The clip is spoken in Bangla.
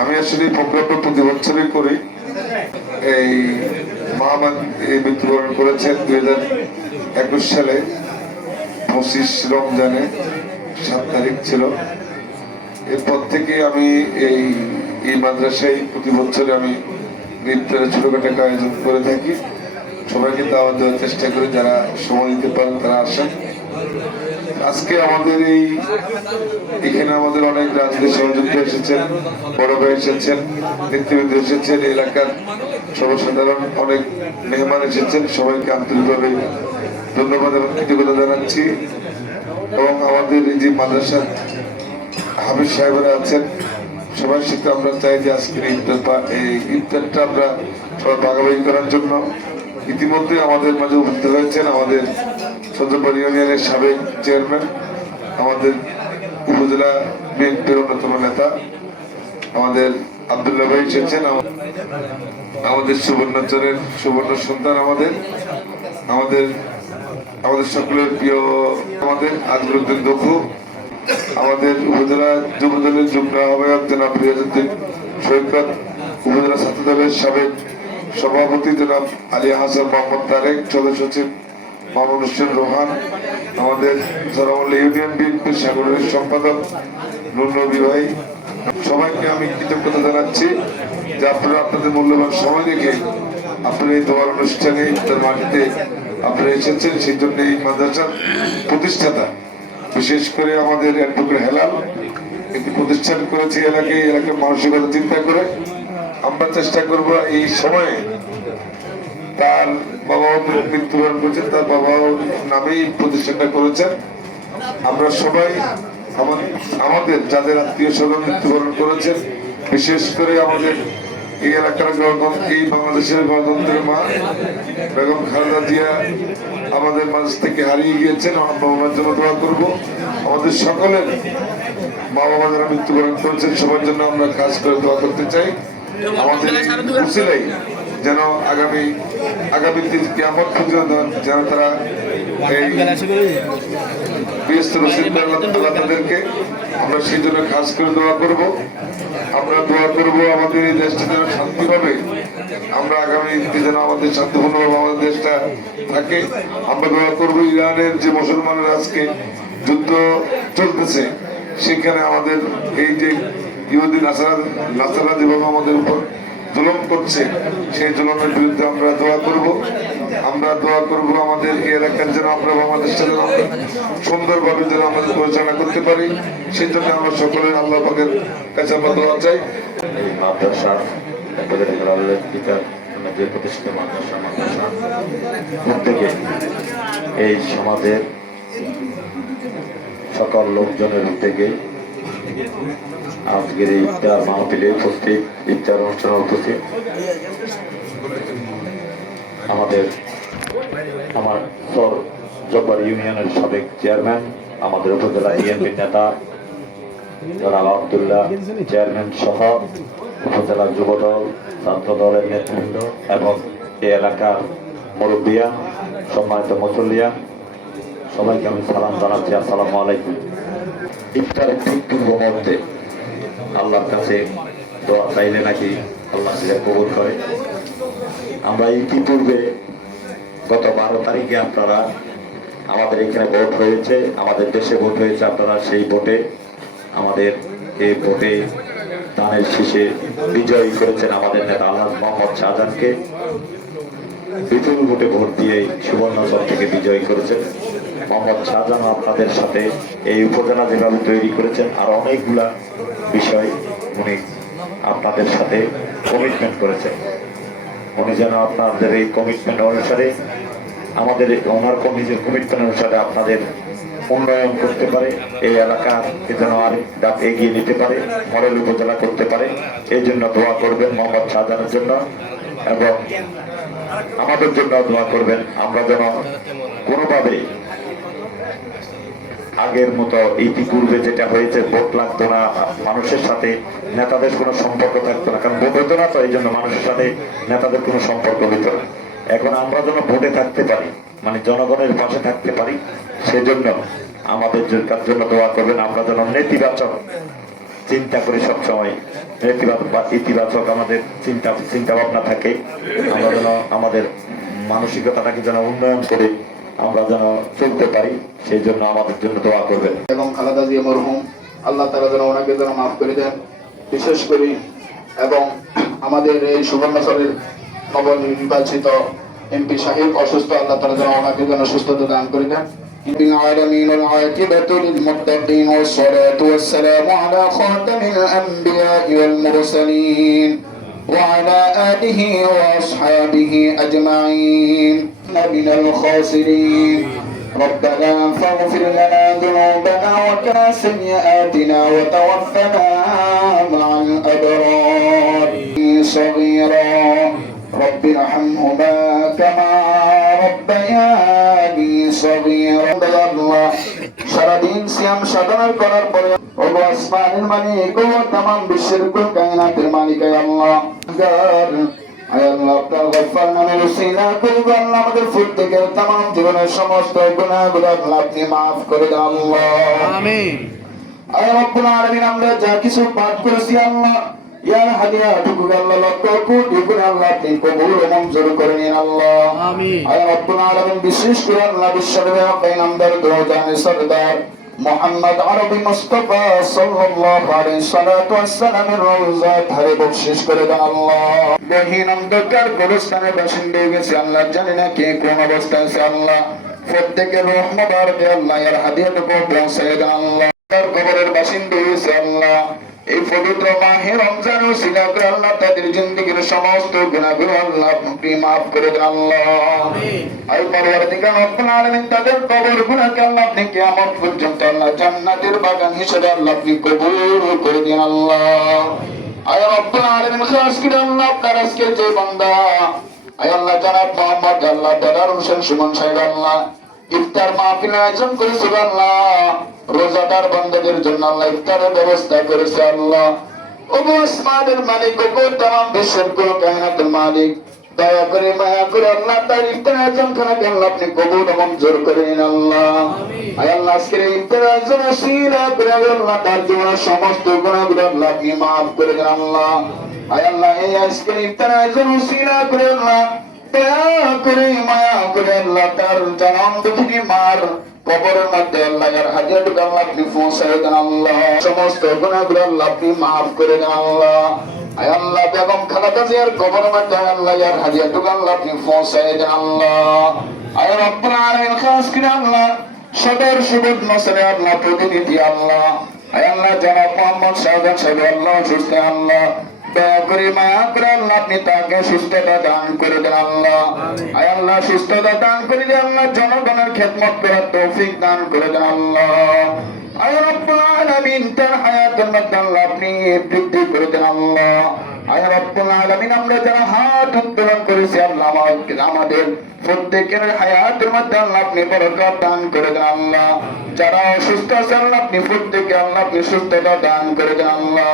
আমি আসলে এই প্রোগ্রামটা প্রতি বছরই করি। এই মহামারী মৃত্যুবরণ করেছেন 2021 সালে 25 রমজানে 7 তারিখ ছিল। এরপর থেকে আমি এই মাদ্রাসায় প্রতি বছরে আমি ইফতারের ছোটখাটো আয়োজন করে থাকি। সবাইকে দাওয়াত দেওয়ার চেষ্টা করি, যারা সময় দিতে পারেন তারা আসেন। আজকে আমাদের এখানে আমাদের অনেক রাজনৈতিক সহযোগী এসেছেন, বড় ভাই এসেছেন, নেতৃবৃন্দ এসেছেন, এলাকার সর্বসাধারণ অনেক মেহমান এসেছেন। সবাইকে আন্তরিকভাবে ধন্যবাদ এবং কৃতজ্ঞতা জানাচ্ছি। এবং আমাদের এই যে মাদ্রাসার হাফিজ সাহেবরা আছেন, সবার সাথে আমরা চাই যে আজকের ইফতারটা আমরা সবাই ভাগাভাগি করার জন্য। ইতিমধ্যে আমাদের মাঝে উপস্থিত হয়েছেন আমাদের সজ্জনপুর ইউনিয়নের সাবেক চেয়ারম্যান, আমাদের উপজেলা বিএনপির অন্যতম নেতা আমাদের আব্দুল্লাহ ভাই এসেছেন, আমাদের সুবর্ণচরের সুবর্ণ সন্তান, আমাদের সকলের প্রিয় আমাদের আজমুদ্দিন দখু, আমাদের উপজেলা যুবদলের যুগ্ম আহ্বায়ক জনাব রিয়াজউদ্দিন সৈকত, উপজেলা ছাত্র দলের সাবেক সভাপতি জনাব আলী হাসান মোহাম্মদ তারেক, সদস্য সচিব মামুন হোসেন রোহান, আমাদের সরামল্লা ইউনিয়ন বিএনপির সাংগঠনিক সম্পাদক নুর নবী ভাই। সবাইকে আমি কৃতজ্ঞতা জানাচ্ছি যে আপনারা আপনাদের মূল্যবান সময় রেখে আপনারা এই দোয়ার অনুষ্ঠানে তার মাটিতে আপনারা এসেছেন। সেই জন্য এই মাদ্রাসার প্রতিষ্ঠাতা, বিশেষ করে আমাদের অ্যাডভোকেট হেলাল একটি প্রতিষ্ঠান করেছে এলাকার মানসিকতা চিন্তা করে। আমরা চেষ্টা করব এই সময়ে, তার বাবাও মৃত্যুবরণ করেছেন, তার বাবাও নামেই প্রতিষ্ঠানটা করেছেন। আমরা সবাই আমাদের যাদের আত্মীয় স্বজন মৃত্যুবরণ করেছেন, বিশেষ করে আমাদের এই এলাকার এই বাংলাদেশের গণতন্ত্রের মা বেগম খালেদা জিয়া আমাদের মাঝ থেকে হারিয়ে গিয়েছেন। আমরা ওনার জন্য দোয়া করবো। আমাদের সকলের মা বাবা যারা মৃত্যুবরণ করেছেন সবার জন্য আমরা কাজ করে দোয়া করতে চাই। আমাদের উসিলাই যেন আগামী দিন কিয়ামত পর্যন্ত যেন তারা তাদেরকে আমরা সেই জন্য কাজ করে দোয়া করবো। আমরা দোয়া করবো আমাদের এই দেশটা যেন শান্তি হবে, আমরা আগামী দিনে যেন আমাদের শান্তিপূর্ণভাবে আমাদের দেশটা থাকে। আমরা দোয়া করবো ইরানের যে মুসলমানরা আজকে যুদ্ধ চলতেছে, সেখানে আমাদের এই যে ইহুদি নাসারা যেভাবে আমাদের উপর জুলুম করছে, সেই জুলুমের বিরুদ্ধে আমরা দোয়া করব। আমাদের এই এলাকার যেন আমরা বাংলাদেশটা যেন আমরা সুন্দরভাবে যেন আমাদের পরিচালনা করতে পারি, সেই জন্য আমরা সকলের আল্লাহ পাকের কাছে আমরা দোয়া চাই। এই মাদ্রাসা যে প্রতিষ্ঠিত মাদ্রাসা প্রত্যেকে এই সমাজের সকল লোকজনের উদ্যোগে আজকের এই ইফতার মাহফিলে উপস্থিত, ইফতার অনুষ্ঠানে উপস্থিত আমার সর জব্বার ইউনিয়নের সাবেক চেয়ারম্যান, আমাদের উপজেলা বিএনপির নেতা জনাব আব্দুল্লাহ চেয়ারম্যান সহ উপজেলা যুবদল, ছাত্র দলের নেতৃবৃন্দ এবং এই এলাকার মুরব্বিয়ান, সম্মানিত মুসল্লিয়ান, সবাইকে আমি সালাম জানাচ্ছি। আসসালামু আলাইকুম। ইফতারের ঠিক পূর্ব মুহূর্তে আল্লাহর কাছে দোয়া চাইলে নাকি আল্লাহ কবুল করে। আমরা ইতিপূর্বে গত 12 তারিখে আপনারা আমাদের এখানে ভোট হয়েছে, আমাদের দেশে ভোট হয়েছে, আপনারা সেই ভোটে আমাদের এই ভোটে দানের শীষে বিজয়ী করেছেন আমাদের নেতা আলহাজ মোহাম্মদ শাহজাহানকে। বিপুল ভোটে ভোট দিয়ে সুবর্ণচর থেকে বিজয়ী করেছেন মোহাম্মদ শাহজাহান। আপনাদের সাথে এই উপজেলা যেভাবে তৈরি করেছেন আর অনেকগুলা বিষয় উনি আপনাদের সাথে কমিটমেন্ট করেছেন। উনি যেন আপনাদের এই কমিটমেন্ট অনুসারে আমাদের ওনার নিজের কমিটমেন্ট অনুসারে আপনাদের উন্নয়ন করতে পারে, এই এলাকার যেন আর এগিয়ে নিতে পারে, মডেল উপজেলা করতে পারে। এই জন্য দোয়া করবেন মোহাম্মদ শাহজাহানের জন্য এবং আমাদের জন্য দোয়া করবেন। আমরা যেন কোনোভাবে আগের মতো ইতিপূর্বে যেটা হয়েছে ভোট লাগতো না, মানুষের সাথে নেতাদের কোনো সম্পর্ক থাকতো না, কারণ ভোট হতো না, তো এই জন্য মানুষের সাথে নেতাদের কোনো সম্পর্ক হতো না। এখন আমরা যেন ভোটে থাকতে পারি, মানে জনগণের পাশে থাকতে পারি, সেজন্য আমাদের জন্য দোয়া করবেন। আমরা যেন নেতিবাচক চিন্তা করি সবসময় ইতিবাচক আমাদের চিন্তা ভাবনা থাকে, আমরা যেন আমাদের মানসিকতাটাকে যেন উন্নয়ন করে আমরা যেন চলতে পারি, সেই জন্য আমাদের জন্য দোয়া করবেন। এবং খালেদা জিয়া মরহুম, আল্লাহ তাআলা যেন ওনাকে যেন মাফ করে দেন, বিশেষ করে এবং আমাদের এই সুবর্ণচরের নবনির্বাচিত এমপি সাহেব অসুস্থ, আল্লাহ তাআলা যেন ওনাকে যেন সুস্থতা দান করে দেন। العالمين العاقبة للمتقين والصلاة والسلام على خاتم الأنبياء والمرسلين وعلى آله وأصحابه أجمعين من الخاسرين. ربنا فاغفر لنا ذنوبنا وكنا سيئاتنا وتوفنا مع الأبرار صغيرا رب ارحمهما كما ربياني صغيرا. الله সারাদিন সিয়াম সাধনা করার পরে ওগো আসমানের মালিক ও तमाम বিশ্বের কায়নাতের মালিক আল্লাহ, আয় আল্লাহ আপনার গফফার নামের উসিলা করে আল্লাহ আমাদের প্রত্যেক तमाम জীবনের সমস্ত গুনাহগুলো আল্লাহ আপনি maaf করে দেন আল্লাহ, আমিন। আয় রব্বুল আলামিন আমরা যা কিছু পাঠ করেছি আল্লাহ ইয়া হাদিয়া টুকু আল্লাহ লক্ষ কোটি গুণ আল্লাহ আপনি কবুল ও মঞ্জুর করে নিন আল্লাহ, আমিন। আয় রব্বুল আলামিন বিশেষ করে আল্লাহ বিশ্বের পয়গম্বর দোজানে সরদার মুহাম্মদ আরবি মুস্তাফা সাল্লাল্লাহু আলাইহি সাল্লাতু ওয়াসসালামের রওজা ধারে বকশিশ করে দেন আল্লাহ। দেহিন অন্ধকার গোরস্থানে বাসিন্দা হয়ে গেছে আল্লাহ, জানি না কে কোন অবস্থায় আছে আল্লাহ, প্রত্যেকের রূহ মুবারকে আল্লাহ এর হাদিয়াটুকু পৌঁছায় দেন আল্লাহ। তার কবরের বাসিন্দা হয়েছে আল্লাহ, এই পবিত্র মাহে রমজান ওসিলা করে আল্লাহ তাদের জিন্দেগীর সমস্ত গুনাহগুলো আল্লাহ আপনি maaf করে দেন আল্লাহ, আমিন। আয় পরওয়ারদিগার রব্বুল আলামিন তাদের কবর গুনাহকে আল্লাহ আপনি কিয়ামত পর্যন্ত আল্লাহ জান্নাতের বাগান হিসেবে আল্লাহ আপনি কবুল করে দিন আল্লাহ। আয় রব্বুল আলামিন খাস করে আল্লাহ আপনার আজকে যে বান্দা আয় আল্লাহ জনাব মোহাম্মদ আল্লাহ দাদার হোসেন সুমন সাহেব আল্লাহ ইফতার মাহফিল আয়োজন করেছে আল্লাহ, রোজাদার বান্দাদের জন্য আল্লাহ ইফতারের ব্যবস্থা করেছে আল্লাহ। ওগো আসমানের মালিক, ওগো तमाम বিশ্বের কায়নাতের মালিক, দয়া করে মায়া করে আল্লাহ তার ইফতার আয়োজন খানাকে আল্লাহ আপনি কবুল ও মঞ্জুর করে নিন আল্লাহ, আমিন। আয় আল্লাহ আজকের ইফতার আয়োজন ওসিলা করে আল্লাহ তার জীবনের সমস্ত গুনাহগুলো আল্লাহ আপনি maaf করে দেন আল্লাহ। আয় আল্লাহ এই আজকের ইফতার আয়োজন ওসিলা করে আল্লাহ দয়া করে মায়া করে আল্লাহ তার জনম দুঃখিনী মার কবরের মধ্যে আল্লাহ এর হাদিয়াটুকু আল্লাহ আপনি পৌঁছায় দেন আল্লাহ, সমস্ত গুনাহগুলো আল্লাহ আপনি maaf করে দেন আল্লাহ। আয় আল্লাহ বেগম খালেদা জিয়ার কবরের মধ্যে আল্লাহ এর হাদিয়াটুকু আল্লাহ আপনি পৌঁছায় দেন আল্লাহ। আয় রব্বুল আলামিন খাস করে আল্লাহ সদর সুবুদ নসরে আল্লাহ প্রতিনিধি আল্লাহ আয় আল্লাহ জনাব মোহাম্মদ শাহজাহান সাহেব আল্লাহ সুস্থ আল্লাহ, দয়া করে মায়া করে আল্লাহ আপনি তাকে সুস্থতা দান করে দেন আল্লাহ, আয় আল্লাহ সুস্থতা দান করে দেন আল্লাহ, জনগণের খেদমত করার তৌফিক দান করে দেন আল্লাহ। আয় রব্বুল আলামিন তার হায়াতের মধ্যে আল্লাহ আপনি বৃদ্ধি করে দেন আল্লাহ। আয় রব্বুল আলামিন আমরা যারা হাত উত্তোলন করেছি আল্লাহ আমাদের প্রত্যেকের হায়াতের মধ্যে আল্লাহ আপনি বরকত দান করে দেন আল্লাহ, যারা অসুস্থ আছে আল্লাহ আপনি প্রত্যেকে আল্লাহ আপনি সুস্থতা দান করে দেন আল্লাহ।